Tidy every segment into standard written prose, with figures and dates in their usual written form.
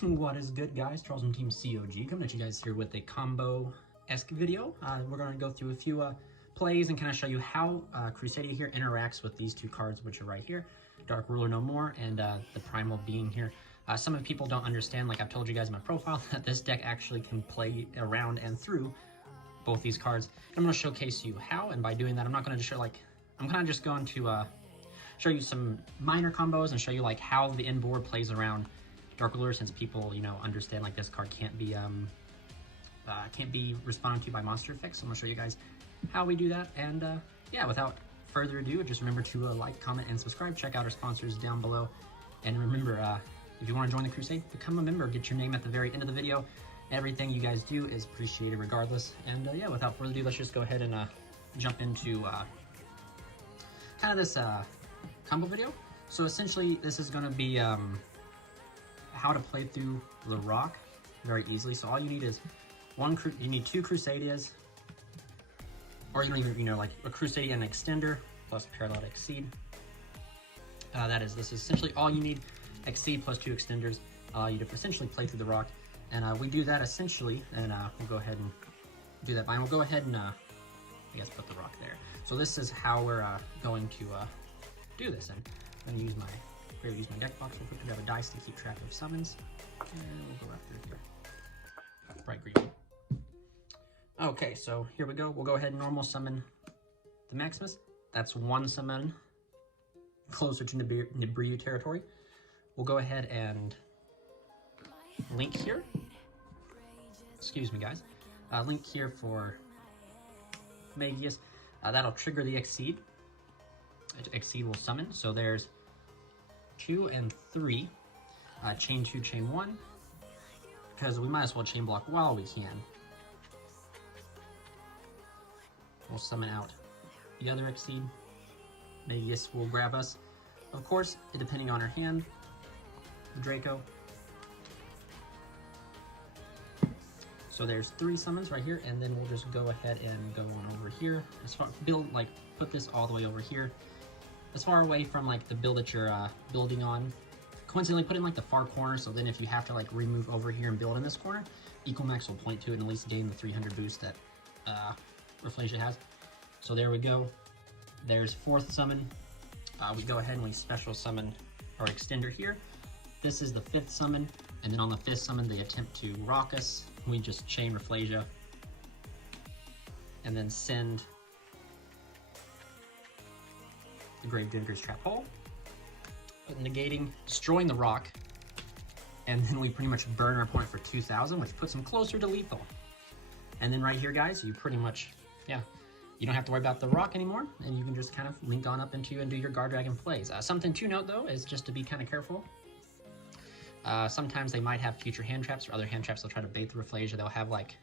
What is good, guys? Charles from Team COG coming at you guys here with a combo-esque video. We're going to go through a few plays and kind of show you how Crusadia here interacts with these two cards, which are right here, Dark Ruler No More and the Primal Being here. Some of the people don't understand, like I've told you guys in my profile, that this deck actually can play around and through both these cards. And I'm going to showcase you how, and by doing that, I'm not going to show I'm kind of just going to show you some minor combos and show you like how the inboard plays around Dark Ruler, since people, you know, understand like this card can't be responded to by monster effects. So I'm gonna show you guys how we do that. And yeah, without further ado, just remember to like, comment, and subscribe. Check out our sponsors down below. And remember, if you want to join the Crusade, become a member. Get your name at the very end of the video. Everything you guys do is appreciated regardless. And yeah, without further ado, let's just go ahead and jump into kind of this combo video. So essentially, this is going to be how to play through the rock very easily. So all you need is you need two Crusadias, or you don't even, you know, like a Crusadia and an extender plus parallel exceed. This is essentially all you need. Exceed plus two extenders, you to essentially play through the rock. And we do that essentially, and we'll go ahead and do that. Fine. We'll go ahead and I guess put the rock there. So this is how we're going to do this. And I'm going to use my deck box real quick to grab a dice to keep track of summons. And we'll go after here. Bright green. Okay, so here we go. We'll go ahead and normal summon the Maximus. That's one summon closer to Nibiru territory. We'll go ahead and link here. Excuse me, guys. Link here for Magius. That'll trigger the Exceed. Exceed will summon. So there's 2 and 3. Chain 2, chain 1. Because we might as well chain block while we can. We'll summon out the other Exceed. Magius will grab us. Of course, depending on our hand, Draco. So there's 3 summons right here, and then we'll just go ahead and go on over here. As far put this all the way over here, as far away from like the build that you're building on. Coincidentally, put it in like the far corner, so then if you have to like remove over here and build in this corner, Equalmax will point to it and at least gain the 300 boost that Rafflesia has. So there we go. There's 4th summon. We go ahead and we special summon our extender here. This is the 5th summon, and then on the 5th summon they attempt to rock us. We just chain Rafflesia and then send the Gravedigger's Trap Hole, negating, destroying the rock, and then we pretty much burn our opponent for 2,000, which puts him closer to lethal. And then right here, guys, you pretty much, yeah, you don't have to worry about the rock anymore, and you can just kind of link on up into and do your Guard Dragon plays. Something to note, though, is just to be kind of careful. Sometimes they might have future hand traps, or other hand traps they'll try to bait the Rafflesia. They'll have like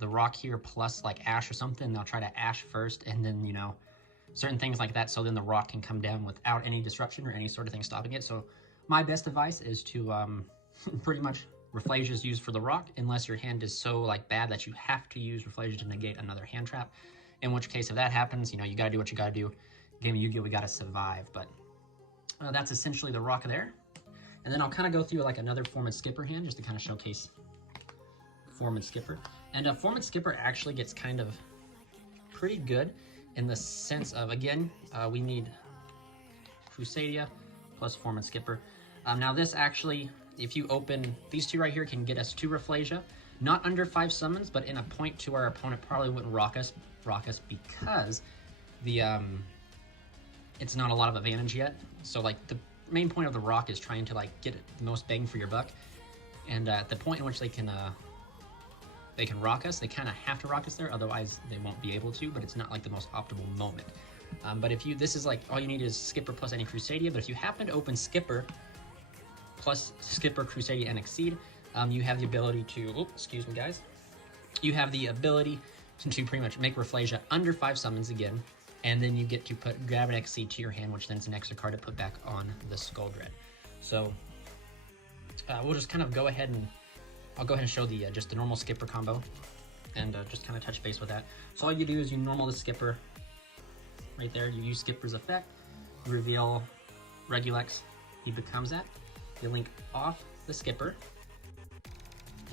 the rock here plus like Ash or something. They'll try to Ash first, and then, you know, certain things like that, so then the rock can come down without any disruption or any sort of thing stopping it. So my best advice is to pretty much Rafflesia is used for the rock, unless your hand is so like bad that you have to use Rafflesia to negate another hand trap. In which case, if that happens, you know, you gotta do what you gotta do. Game of Yu-Gi-Oh, we gotta survive. But that's essentially the rock there. And then I'll kind of go through like another Form and Skipper hand just to kind of showcase Form and Skipper. And Form and Skipper actually gets kind of pretty good in the sense of, again, we need Crusadia plus Form and Skipper. Now this actually, if you open, these two right here can get us 2 Rafflesia. Not under 5 summons, but in a point to our opponent probably wouldn't rock us because the it's not a lot of advantage yet. So like the main point of the rock is trying to like get the most bang for your buck, and at the point in which they can rock us, they kind of have to rock us there, otherwise they won't be able to. But it's not like the most optimal moment. But if you, this is like all you need is Skipper plus any Crusadia. But if you happen to open Skipper plus Skipper, Crusadia, and Exceed, you have the ability to, oh, excuse me, guys. You have the ability to pretty much make Rafflesia under 5 summons again, and then you get to grab an Exceed to your hand, which then is an extra card to put back on the Skull Dread. So we'll just kind of go ahead and I'll go ahead and show the just the normal Skipper combo, and just kind of touch base with that. So all you do is you normal the Skipper right there. You use Skipper's effect, reveal Regulex. He becomes that. You link off the Skipper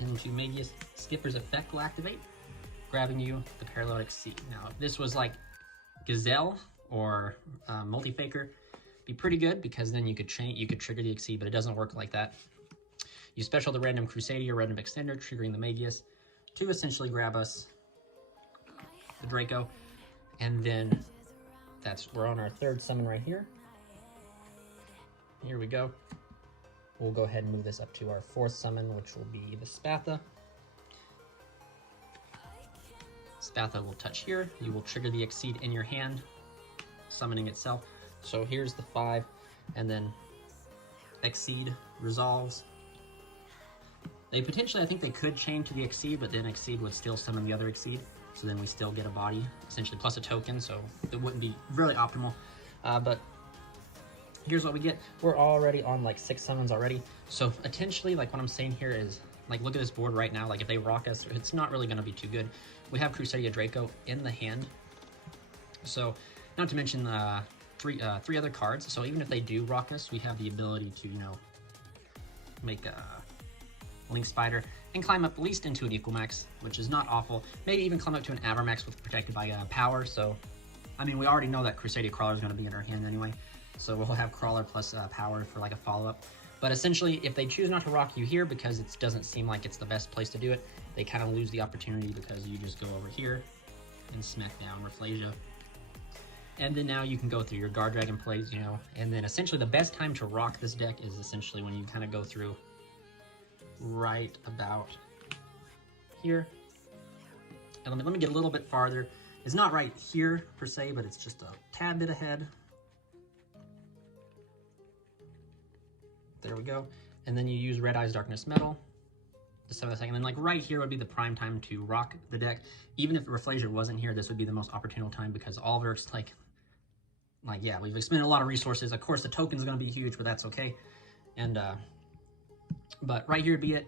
into Magius Skipper's effect will activate, grabbing you the Paralytic Exceed. Now, if this was like Gazelle or Multi-Faker, be pretty good because then you could trigger the Exceed, but it doesn't work like that. You special the random Crusadia or random Extender, triggering the Magius to essentially grab us the Draco, and then we're on our third summon right here. Here we go. We'll go ahead and move this up to our fourth summon, which will be the Spatha. Spatha will touch here. You will trigger the Exceed in your hand, summoning itself. So here's the 5, and then Exceed resolves. They potentially, I think they could chain to the Exceed, but then Exceed would still summon the other Exceed. So then we still get a body, essentially, plus a token, so it wouldn't be really optimal. But here's what we get. We're already on like 6 summons already. So potentially, like what I'm saying here is, like look at this board right now, like if they rock us, it's not really gonna be too good. We have Crusadia Draco in the hand. So not to mention three other cards. So even if they do rock us, we have the ability to, you know, make a Link Spider and climb up at least into an Equalmax, which is not awful. Maybe even climb up to an Avermax with protected by power. So, I mean, we already know that Crusadia Crawler is going to be in our hand anyway. So we'll have Crawler plus power for like a follow-up. But essentially, if they choose not to rock you here because it doesn't seem like it's the best place to do it, they kind of lose the opportunity because you just go over here and smack down Rafflesia. And then now you can go through your Guard Dragon plays, you know, and then essentially the best time to rock this deck is essentially when you kind of go through right about here. And let me get a little bit farther. It's not right here per se, but it's just a tad bit ahead. There we go. And then you use Red Eyes Darkness Metal to summon the second. And then like right here would be the prime time to rock the deck. Even if Rafflesia wasn't here, this would be the most opportune time because all of it's like yeah, we've expended a lot of resources. Of course, the token's gonna be huge, but that's okay. And but right here would be it.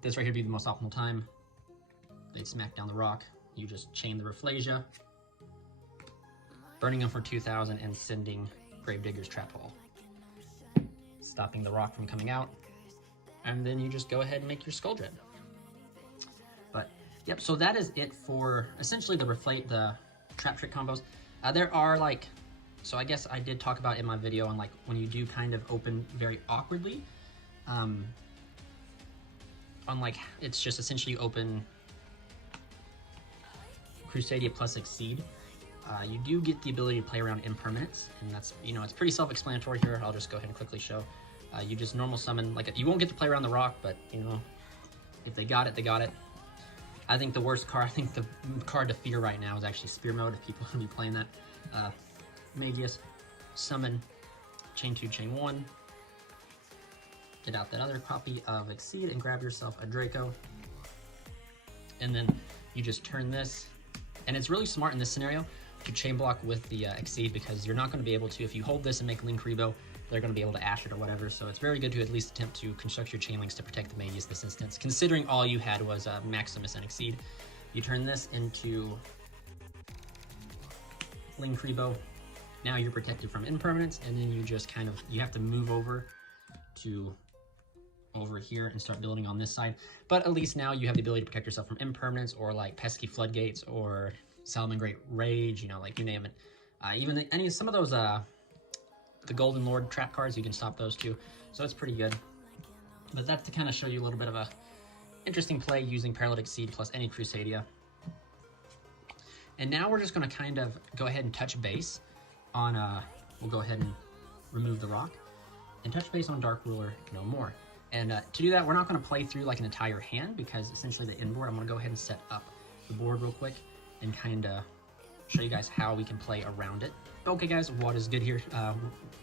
This right here would be the most optimal time. They'd smack down the rock. You just chain the Rafflesia, burning them for 2,000 and sending Gravedigger's Trap Hole, stopping the rock from coming out. And then you just go ahead and make your Skull Dread. But yep, so that is it for essentially the trap trick combos. There are like, so I guess I did talk about in my video on like when you do kind of open very awkwardly. On like, it's just essentially open Crusadia plus Exceed. You do get the ability to play around impermanence, and that's, you know, it's pretty self-explanatory here. I'll just go ahead and quickly show. You just normal summon, like you won't get to play around the rock, but you know, if they got it, they got it. I think the worst card, I think the card to fear right now is actually Spear Mode, if people want to be playing that. Magius, summon, chain 2, chain 1. Get out that other copy of Exceed and grab yourself a Draco. And then you just turn this, and it's really smart in this scenario to chain block with the Exceed because you're not going to be able to, if you hold this and make Link Rebo, they're going to be able to ash it or whatever. So it's very good to at least attempt to construct your chain links to protect the Magius this instance, considering all you had was Maximus and Exceed. You turn this into Link Rebo. Now you're protected from impermanence, and then you just kind of, you have to move over to over here and start building on this side. But at least now you have the ability to protect yourself from impermanence or like pesky floodgates or Salamangreat Rage, you know, like you name it. Even some of those the Golden Lord trap cards, you can stop those too. So it's pretty good. But that's to kind of show you a little bit of a interesting play using Paralytic Exceed plus any Crusadia. And now we're just going to kind of go ahead and touch base on we'll go ahead and remove the rock and touch base on Dark Ruler no more. And to do that, we're not going to play through like an entire hand because essentially the inboard, I'm going to go ahead and set up the board real quick and kind of show you guys how we can play around it. Okay guys, what is good here?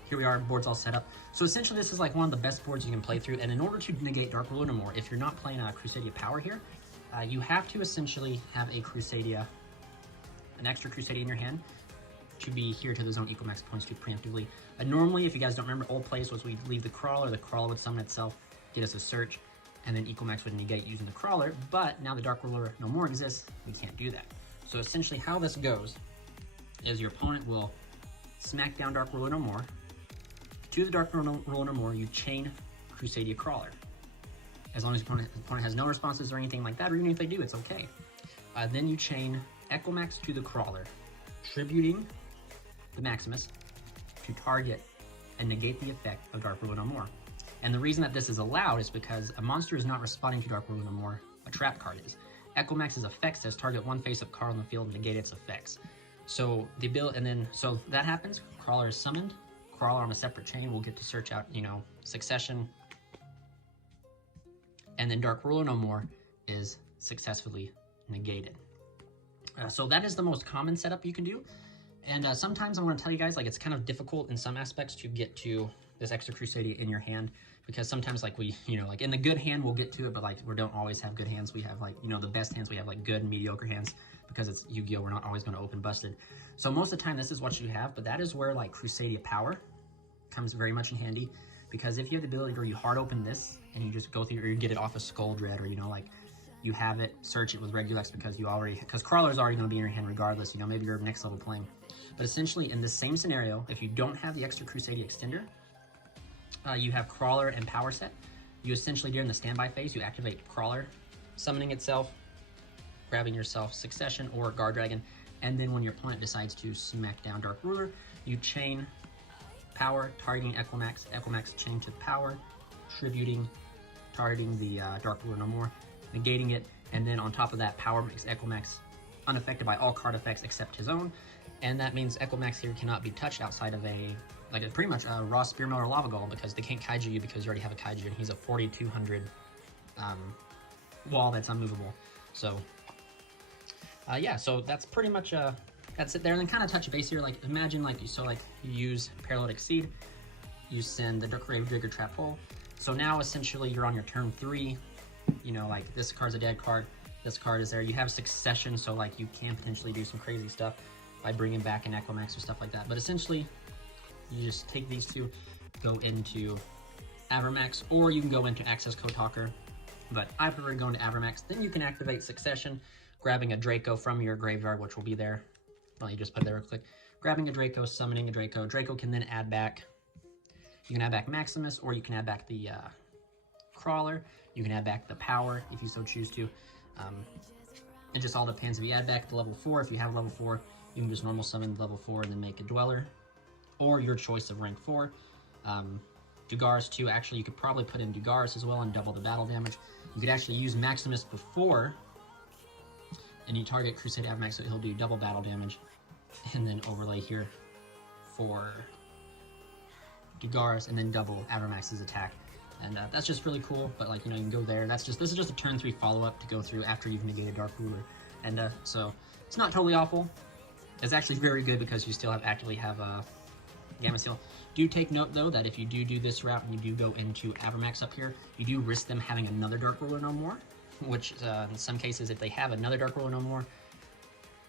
Here we are, board's all set up. So essentially this is like one of the best boards you can play through, and in order to negate Dark Ruler no more, if you're not playing a Crusadia Power here, you have to essentially have a Crusadia, an extra Crusadia in your hand to be here to the zone Equalmax points to preemptively. Normally, if you guys don't remember, old plays was we'd leave the Crawler would summon itself, get us a search, and then Equalmax would negate using the Crawler, but now the Dark Ruler no more exists, we can't do that. So essentially how this goes is your opponent will smack down Dark Ruler no more. To the Dark Ruler no more, you chain Crusadia Crawler. as long as your opponent has no responses or anything like that, or even if they do, it's okay. Then you chain Equimax to the Crawler, tributing the Maximus to target and negate the effect of Dark Ruler No More. And the reason that this is allowed is because a monster is not responding to Dark Ruler No More, a trap card is. Equimax's effect says target one face-up card on the field and negate its effects. So the ability, and then so that happens, Crawler is summoned. Crawler on a separate chain will get to search out, you know, Succession. And then Dark Ruler No More is successfully negated. So that is the most common setup you can do. And sometimes I'm going to tell you guys, like, it's kind of difficult in some aspects to get to this extra Crusadia in your hand, because sometimes, like, we, you know, like in the good hand we'll get to it, but like we don't always have good hands. We have, like, you know, the best hands, we have like good and mediocre hands, because it's Yu-Gi-Oh! We're not always going to open busted. So most of the time this is what you have, but that is where like Crusadia Power comes very much in handy, because if you have the ability where you hard open this and you just go through, or you get it off of Skull Dread, or, you know, like you have it, search it with Regulex because Crawler's already going to be in your hand regardless, you know, maybe you're next level playing. But essentially in this same scenario, if you don't have the extra Crusadia extender, you have Crawler and Power set. You essentially, during the standby phase, you activate Crawler, summoning itself, grabbing yourself Succession or Guard Dragon, and then when your opponent decides to smack down Dark Ruler, you chain Power, targeting Equimax, Equimax chain to Power, tributing, targeting the Dark Ruler No More, negating it, and then on top of that, Power makes Equimax unaffected by all card effects except his own, and that means Equimax here cannot be touched outside of pretty much a raw Spearmill or Lava Golem, because they can't Kaiju you because you already have a Kaiju, and he's a 4200 wall that's unmovable. So yeah, so that's pretty much that's it there. And then kind of touch base here, like imagine like you use Parallel Exceed, you send the Grave Digger Trap Hole. So now essentially you're on your turn 3, you know, like this card's a dead card, this card is there, you have Succession, so like you can potentially do some crazy stuff by bringing back an Equimax or stuff like that. But essentially you just take these two, go into Avermax, or you can go into Access Code Talker, but I prefer to go into Avermax. Then you can activate Succession, grabbing a Draco from your graveyard, which will be there. Well, you just put it there real quick. Grabbing a Draco, summoning a Draco. Draco can then add back, you can add back Maximus, or you can add back the Crawler. You can add back the Power if you so choose to. It just all depends. If you add back to level 4, if you have level 4, you can just normal summon level 4 and then make a Dweller, or your choice of rank 4. Dugaris too, actually you could probably put in Dugaris as well and double the battle damage. You could actually use Maximus before, and you target Crusadia Avermax, so he'll do double battle damage, and then overlay here for Dugaris, and then double Avermax's attack. And that's just really cool, but like, you know, you can go there. This is just a turn 3 follow-up to go through after you've negated Dark Ruler. And so it's not totally awful. It's actually very good because you still actively have Gamma Seal. Do take note though that if you do this route and you do go into Avermax up here, you do risk them having another Dark Ruler No More, which in some cases, if they have another Dark Ruler No More,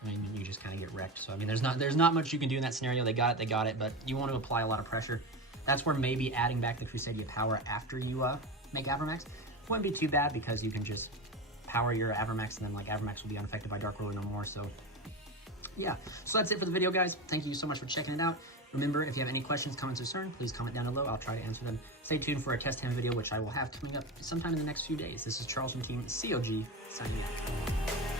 I mean, you just kind of get wrecked. So I mean, there's not much you can do in that scenario. They got it, but you want to apply a lot of pressure. That's where maybe adding back the Crusadia Power after you make Avermax wouldn't be too bad, because you can just power your Avermax, and then like Avermax will be unaffected by Dark Ruler No More. So yeah, so that's it for the video, guys. Thank you so much for checking it out. Remember, if you have any questions, comments, or concern, please comment down below. I'll try to answer them. Stay tuned for a test hand video, which I will have coming up sometime in the next few days. This is Charles from Team COG, signing out.